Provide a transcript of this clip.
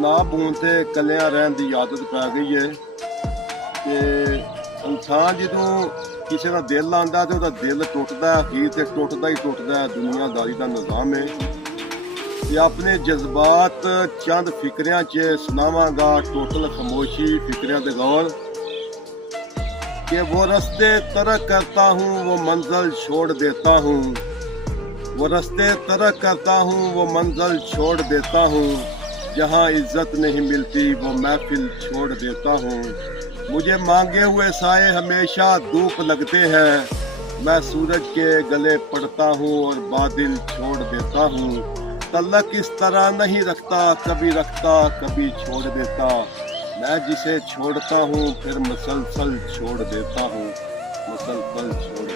जनाब हूँ तो कलिया रहन की आदत पै गई है कि इंसान जो किसी का दिल आंदा तो वह दिल टुटदा, अखीर से टुटदा ही टुटदा। दुनियादारी का निज़ाम है कि अपने जज्बात चंद फिक्रियां च सुनावांगा। टोटल खामोशी फिक्रियां दे गौर कि वो रास्ते तरक करता हूँ, वो मंजिल छोड़ देता हूँ। वो रास्ते तरक करता हूँ, वो मंजिल छोड़ देता हूँ। जहाँ इज्जत नहीं मिलती वो महफिल छोड़ देता हूँ। मुझे मांगे हुए साए हमेशा धूप लगते हैं। मैं सूरज के गले पड़ता हूँ और बादल छोड़ देता हूँ। तल्लक इस तरह नहीं रखता, कभी रखता कभी छोड़ देता। मैं जिसे छोड़ता हूँ फिर मुसलसल छोड़ देता हूँ, मुसलसल छोड़